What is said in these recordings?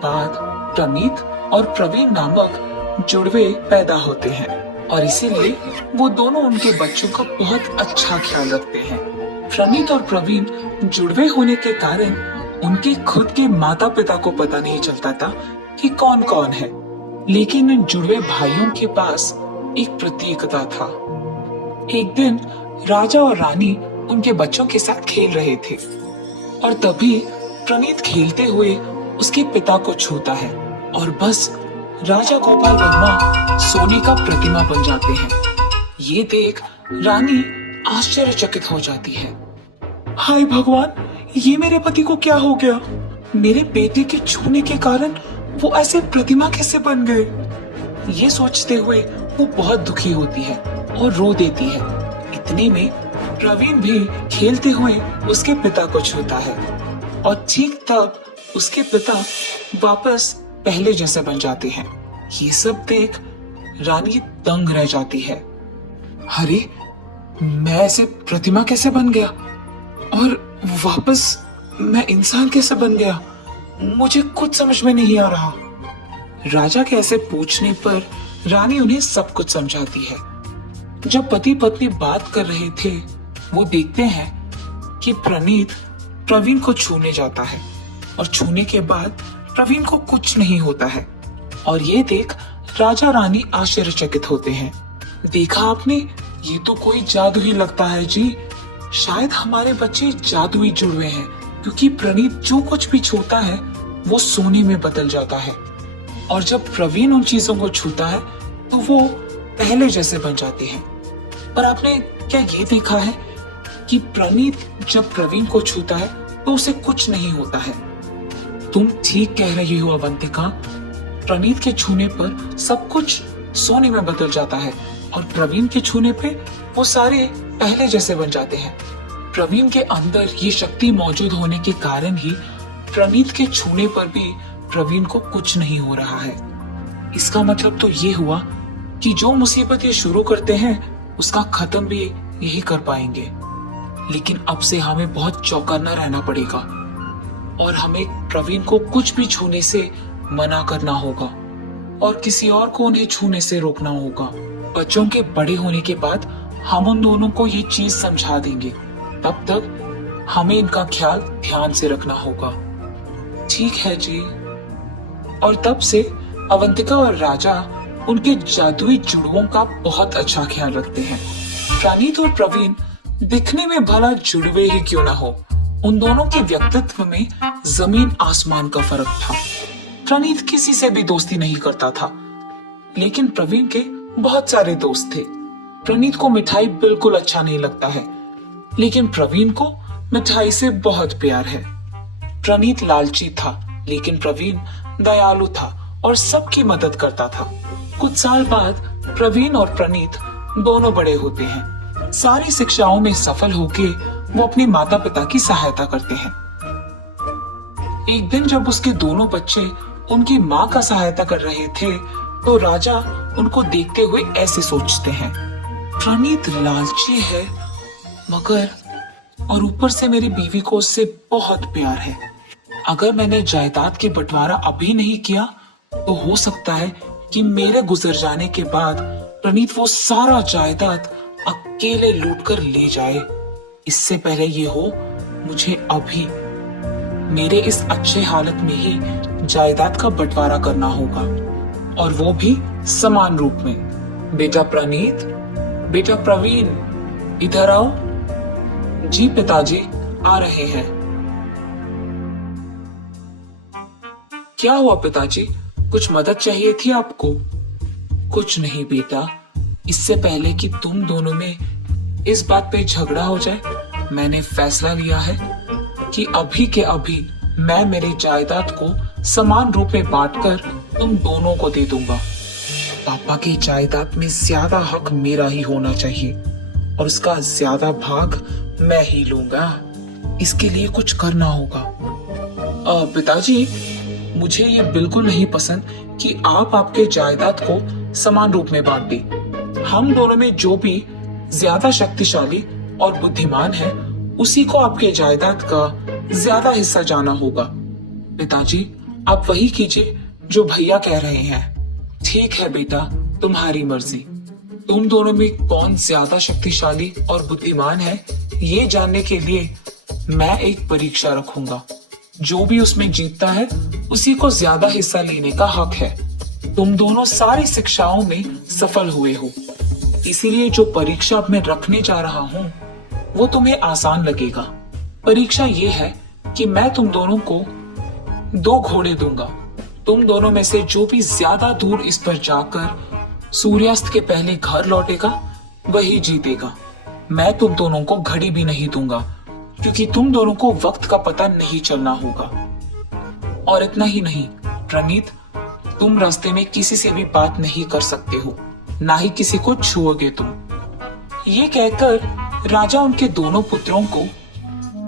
बाद प्रनीत और प्रवीण नामक जुड़वे पैदा होते हैं और इसीलिए वो दोनों उनके बच्चों का बहुत अच्छा ख्याल रखते हैं। प्रनीत और प्रवीण जुड़वे होने के कारण उनके खुद के माता पिता को पता नहीं चलता था कि कौन कौन है, लेकिन इन जुड़वे भाइयों के पास एक प्रतीकता था। एक दिन राजा और रानी उनके बच्चों के साथ खेल रहे थे और तभी प्रनीत खेलते हुए उसके पिता को छूता है और बस राजा गोपाल वर्मा सोने का प्रतिमा बन जाते हैं। ये देख रानी आश्चर्यचकित हो जाती है। हाय भगवान, ये मेरे पति को क्या हो गया? मेरे बेटे के छूने के कारण वो ऐसे प्रतिमा कैसे बन गए? ये सोचते हुए वो बहुत दुखी होती है और रो देती है। इतने में प्रवीण भी खेलते हुए उसके पिता को छूता है और ठीक तब उसके पिता वापस पहले जैसे बन जाते हैं। ये सब देख रानी दंग रह जाती है। अरे, मैं ऐसे प्रतिमा कैसे बन गया और वापस मैं इंसान कैसे बन गया? मुझे कुछ समझ में नहीं आ रहा। राजा के ऐसे पूछने पर रानी उन्हें सब कुछ समझाती है। जब पति पत्नी बात कर रहे थे, वो देखते हैं कि प्रनीत प्रवीण को छूने जाता है और छूने के बाद प्रवीण को कुछ नहीं होता है और ये देख राजा रानी आश्चर्यचकित होते हैं। देखा आपने, ये तो कोई जादू ही लगता है जी। शायद हमारे बच्चे जादुई जुड़वे हैं, क्योंकि प्रनीत जो कुछ भी छूता है वो सोने में बदल जाता है और जब प्रवीण उन चीजों को छूता है तो वो पहले जैसे बन जाते हैं। पर आपने क्या ये देखा है कि प्रनीत जब प्रवीण को छूता है तो उसे कुछ नहीं होता है? तुम ठीक कह रही हो अवंतिका। प्रनीत के छूने पर सब कुछ सोने में बदल जाता है और प्रवीण के छूने पे वो सारे पहले जैसे बन जाते हैं। प्रवीण के अंदर ये शक्ति मौजूद होने के कारण ही प्रनीत के छूने पर भी प्रवीण को कुछ नहीं हो रहा है। इसका मतलब तो ये हुआ कि जो मुसीबत ये शुरू करते हैं उसका खत्म भी यही कर पाएंगे। लेकिन अब से हमें बहुत चौकन्ना रहना पड़ेगा और हमें प्रवीण को कुछ भी छूने से मना करना होगा और किसी और को उन्हें छूने से रोकना होगा। बच्चों के बड़े होने के बाद हम उन दोनों को ये चीज समझा देंगे। तब तक हमें इनका ख्याल ध्यान से रखना होगा। ठीक है जी। और तब से अवंतिका और राजा उनके जादुई जुड़वों का बहुत अच्छा ख्याल रखते हैं। प्रनीत और प्रवीण दिखने में भला जुड़वे ही क्यों ना हो, उन दोनों के व्यक्तित्व में जमीन आसमान का फर्क था। प्रनीत किसी से भी दोस्ती नहीं करता था, लेकिन प्रवीण के बहुत सारे दोस्त थे। प्रनीत को मिठाई बिल्कुल अच्छा नहीं लगता है, लेकिन प्रवीण को मिठाई से बहुत प्यार है। प्रनीत लालची था, लेकिन प्रवीण दयालु था और सबकी मदद करता था। कुछ साल बाद प्रवीण और प्रनीत दोनों बड़े होते हैं। सारी शिक्षाओं में सफल होके वो अपने माता पिता की सहायता करते हैं। एक दिन जब उसके दोनों बच्चे उनकी माँ का सहायता कर रहे थे, तो राजा उनको देखते हुए ऐसे सोचते हैं, प्रनीत लालची है मगर और ऊपर से मेरी बीवी को उससे बहुत प्यार है। अगर मैंने जायदाद के बंटवारा अभी नहीं किया तो हो सकता है कि मेरे गुजर जाने के बाद प्रनीत वो सारा जायदाद अकेले लूट कर ले जाए। इससे पहले ये हो, मुझे अभी मेरे इस अच्छे हालत में ही जायदाद का बंटवारा करना होगा और वो भी समान रूप में। बेटा प्रनीत, बेटा प्रवीण, इधर आओ। जी पिताजी, आ रहे हैं। क्या हुआ पिताजी, कुछ मदद चाहिए थी आपको? कुछ नहीं बेटा, इससे पहले कि तुम दोनों में इस बात पे झगड़ा हो जाए, मैंने फैसला लिया है कि अभी के अभी मैं मेरी जायदाद को समान रूप में बांटकर तुम दोनों को दे दूंगा। पापा की जायदाद में ज्यादा हक मेरा ही होना चाहिए और उसका ज्यादा भाग मैं ही लूंगा। इसके लिए कुछ करना होगा। पिताजी, मुझे ये बिल्कुल नहीं पसंद कि आप आपके जायदाद को समान रूप में बांट दें। हम दोनों में जो भी ज्यादा शक्तिशाली और बुद्धिमान है, उसी को आपके जायदाद का ज्यादा हिस्सा जाना होगा। पिताजी, आप वही कीजिए जो भैया कह रहे हैं। ठीक है बेटा, तुम्हारी मर्जी। तुम दोनों में कौन ज्यादा शक्तिशाली और बुद्धिमान है, ये जानने के लिए मैं एक परीक्षा रखूंगा। जो भी उसमें जीतता है उसी को ज्यादा हिस्सा लेने का हक है। तुम दोनों सारी शिक्षाओं में सफल हुए हो, इसीलिए जो परीक्षा अब मैं रखने जा रहा हूँ वो तुम्हें आसान लगेगा। परीक्षा ये है कि मैं तुम दोनों को 2 घोड़े दूंगा। तुम दोनों में से जो भी ज्यादा दूर इस पर जाकर सूर्यास्त के पहले घर लौटेगा वही जीतेगा। मैं तुम दोनों को घड़ी भी नहीं दूंगा, क्योंकि तुम दोनों को वक्त का पता नहीं चलना होगा। और इतना ही नहीं प्रणीत, तुम रास्ते में किसी से भी बात नहीं कर सकते हो, ना ही किसी को छुओगे तुम। ये कहकर राजा उनके दोनों पुत्रों को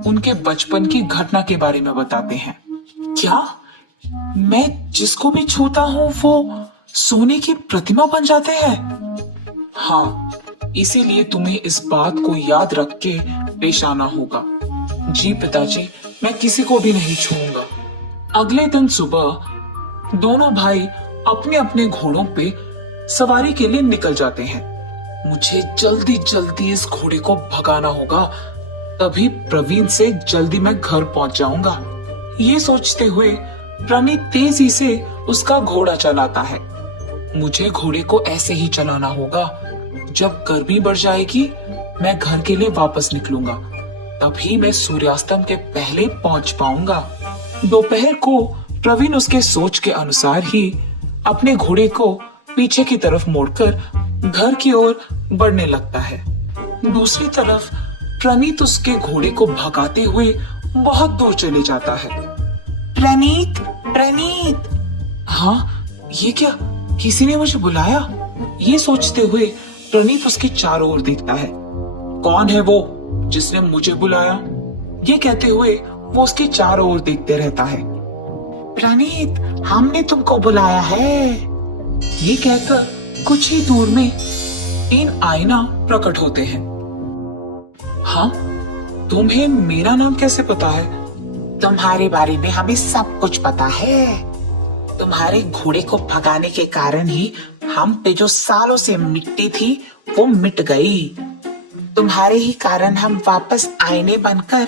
उनके बचपन की घटना के बारे में बताते हैं। क्या मैं जिसको भी छूता हूँ वो सोने की प्रतिमा बन जाते हैं? हाँ, इसीलिए तुम्हें इस बात को याद रख के पेश आना होगा। जी पिताजी, मैं किसी को भी नहीं छूऊंगा। अगले दिन सुबह दोनों भाई अपने अपने घोड़ों पे सवारी के लिए निकल जाते हैं। मुझे जल्दी जल्दी इस घोड़े को भगाना होगा, तभी प्रवीण से जल्दी मैं घर पहुंच जाऊंगा। ये सोचते हुए प्रणीत तेजी से उसका घोड़ा चलाता है। मुझे घोड़े को ऐसे ही चलाना होगा। जब गर्मी बढ़ जाएगी मैं घर के लिए वापस निकलूंगा, तभी मैं सूर्यास्तम के पहले पहुंच पाऊंगा। दोपहर को प्रवीण उसके सोच के अनुसार ही अपने घोड़े को पीछे की तरफ मोड़कर घर की ओर बढ़ने लगता है। दूसरी तरफ प्रणीत उसके घोड़े को भगाते हुए बहुत दूर चले जाता है। प्रणीत, प्रणीत! हाँ, ये क्या, किसी ने मुझे बुलाया? ये सोचते हुए प्रणीत उसके चारों ओर देखता है। कौन है वो जिसने मुझे बुलाया? ये कहते हुए वो उसके चारों ओर देखते रहता है। प्रणीत, हमने तुमको बुलाया है। ये कहकर कुछ ही दूर में 3 आईना प्रकट होते हैं। हाँ, तुम्हें मेरा नाम कैसे पता है? तुम्हारे बारे में हमें सब कुछ पता है। तुम्हारे घोड़े को भगाने के कारण ही हम पे जो सालों से मिट्टी थी वो मिट गई। तुम्हारे ही कारण हम वापस आईने बनकर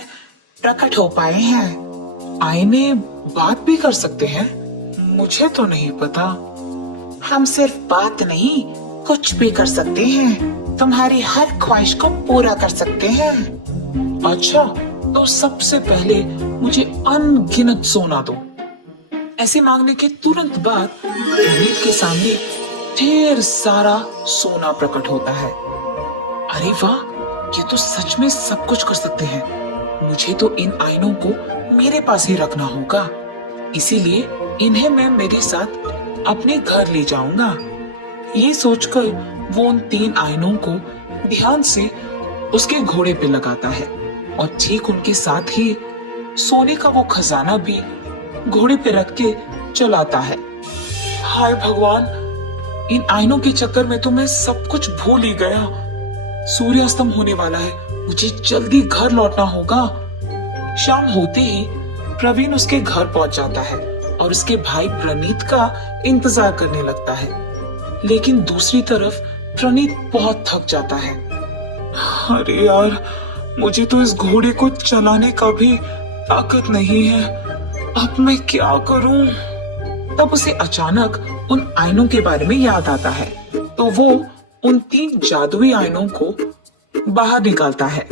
प्रकट हो पाए हैं। आईने बात भी कर सकते हैं? मुझे तो नहीं पता। हम सिर्फ बात नहीं, कुछ भी कर सकते हैं। तुम्हारी हर ख्वाहिश को पूरा कर सकते हैं। अच्छा, तो सबसे पहले मुझे अनगिनत सोना दो। ऐसे मांगने के तुरंत बाद प्रणीत के सामने ढेर सारा सोना प्रकट होता है। अरे वाह, ये तो सच में सब कुछ कर सकते हैं। मुझे तो इन आईनों को मेरे पास ही रखना होगा, इसीलिए इन्हें मैं मेरे साथ अपने घर ले जाऊंगा। ये सोचकर वो उन 3 आईनों को ध्यान से उसके घोड़े पे लगाता है और ठीक उनके साथ ही सोने का वो खजाना भी घोड़े पे रख के चलाता है। हाय भगवान, इन आईनों के चक्कर में तो मैं सब कुछ भूल ही गया। सूर्यास्तम होने वाला है, मुझे जल्दी घर लौटना होगा। शाम होते ही प्रवीण उसके घर पहुंच जाता है और उसके भाई प्रणीत का इंतजार करने लगता है। लेकिन दूसरी तरफ प्रणीत बहुत थक जाता है। अरे यार, मुझे तो इस घोड़े को चलाने का भी ताकत नहीं है। अब मैं क्या करूं? तब उसे अचानक उन आईनों के बारे में याद आता है, तो वो उन 3 जादुई आईनों को बाहर निकालता है।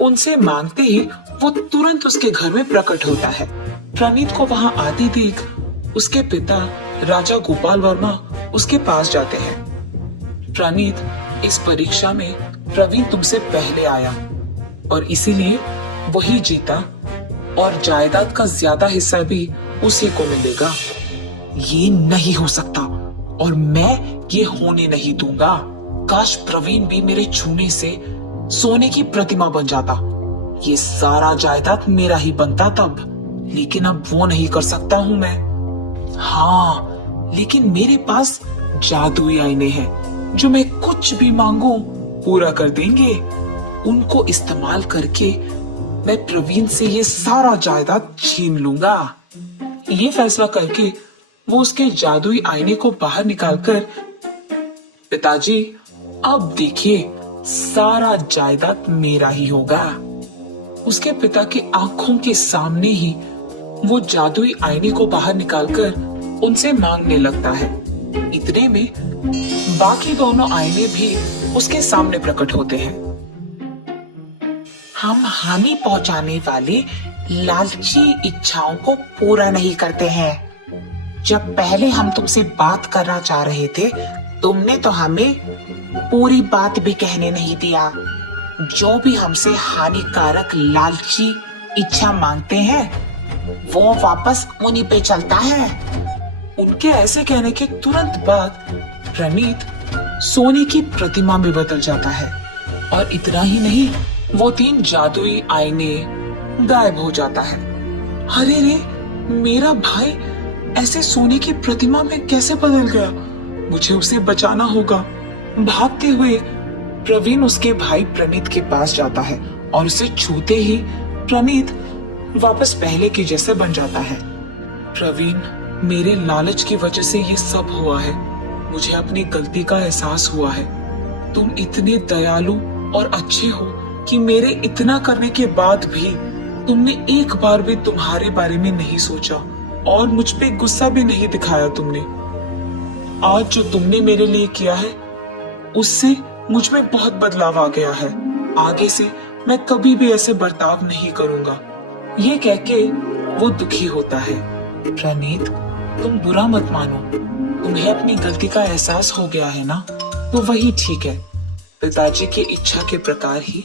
उनसे मांगते ही वो तुरंत उसके घर में प्रकट होता है। प्रणीत को वहां आते देख उसके पिता राजा गोपाल वर्मा उसके पास जाते हैं। प्रणीत, इस परीक्षा में प्रवीण तुमसे पहले आया और इसीलिए वही जीता और जायदाद का ज्यादा हिस्सा भी उसी को मिलेगा। ये नहीं हो सकता और मैं ये होने नहीं दूंगा। काश प्रवीण भी मेरे छूने से सोने की प्रतिमा बन जाता। ये सारा जायदाद मेरा ही बनता तब, लेकिन अब वो नहीं कर सकता हूं मैं। हाँ, लेकिन मेरे पास जादुई आईने हैं जो मैं कुछ भी मांगू पूरा कर देंगे। उनको इस्तेमाल करके मैं प्रवीण से ये सारा जायदाद छीन लूंगा। ये फैसला करके वो उसके जादुई आईने को बाहर निकालकर, पिताजी अब देखिए सारा जायदाद मेरा ही होगा। उसके पिता की आंखों के सामने ही वो जादुई आईने को बाहर निकालकर उनसे मांगने लगता है। इतने में बाकी दोनों आईने भी उसके सामने प्रकट होते हैं। हम हानि पहुंचाने वाले लालची इच्छाओं को पूरा नहीं करते हैं। जब पहले हम तुमसे बात करना चाह रहे थे, तुमने तो हमें पूरी बात भी कहने नहीं दिया। जो भी हमसे हानिकारक लालची इच्छा मांगते हैं, वो वापस उन्हीं पे चलता है। उनके ऐसे कहने के तुरंत बाद प्रणीत सोने की प्रतिमा में बदल जाता है और इतना ही नहीं, वो 3 जादुई आईने गायब हो जाता है। अरे रे, मेरा भाई ऐसे सोने की प्रतिमा में कैसे बदल गया? मुझे उसे बचाना होगा। भागते हुए प्रवीण उसके भाई प्रणीत के पास जाता है और उसे छूते ही प्रणीत वापस पहले की जैसे बन जाता है। प्रवीण, मेरे लालच की वजह से ये सब हुआ है। मुझे अपनी गलती का एहसास हुआ है। तुम इतने दयालु और अच्छे हो कि मेरे इतना करने के बाद भी तुमने एक बार भी तुम्हारे बारे में नहीं सोचा और मुझ पे गुस्सा भी नहीं दिखाया तुमने। आज जो तुमने मेरे लिए किया है, उससे मुझ में बहुत बदलाव आ गया है। आगे से मैं कभी भी ऐसे बर्ताव नहीं करूंगा। ये कह के वो दुखी होता है। प्रणीत, तुम बुरा मत मानो। तुम्हें अपनी गलती का एहसास हो गया है ना, तो वही ठीक है। पिताजी की इच्छा के प्रकार ही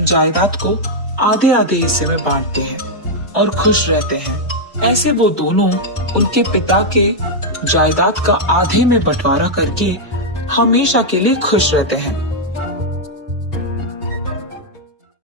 जायदाद को आधे आधे हिस्से में बांटते हैं और खुश रहते हैं। ऐसे वो दोनों उनके पिता के जायदाद का आधे में बंटवारा करके हमेशा के लिए खुश रहते हैं।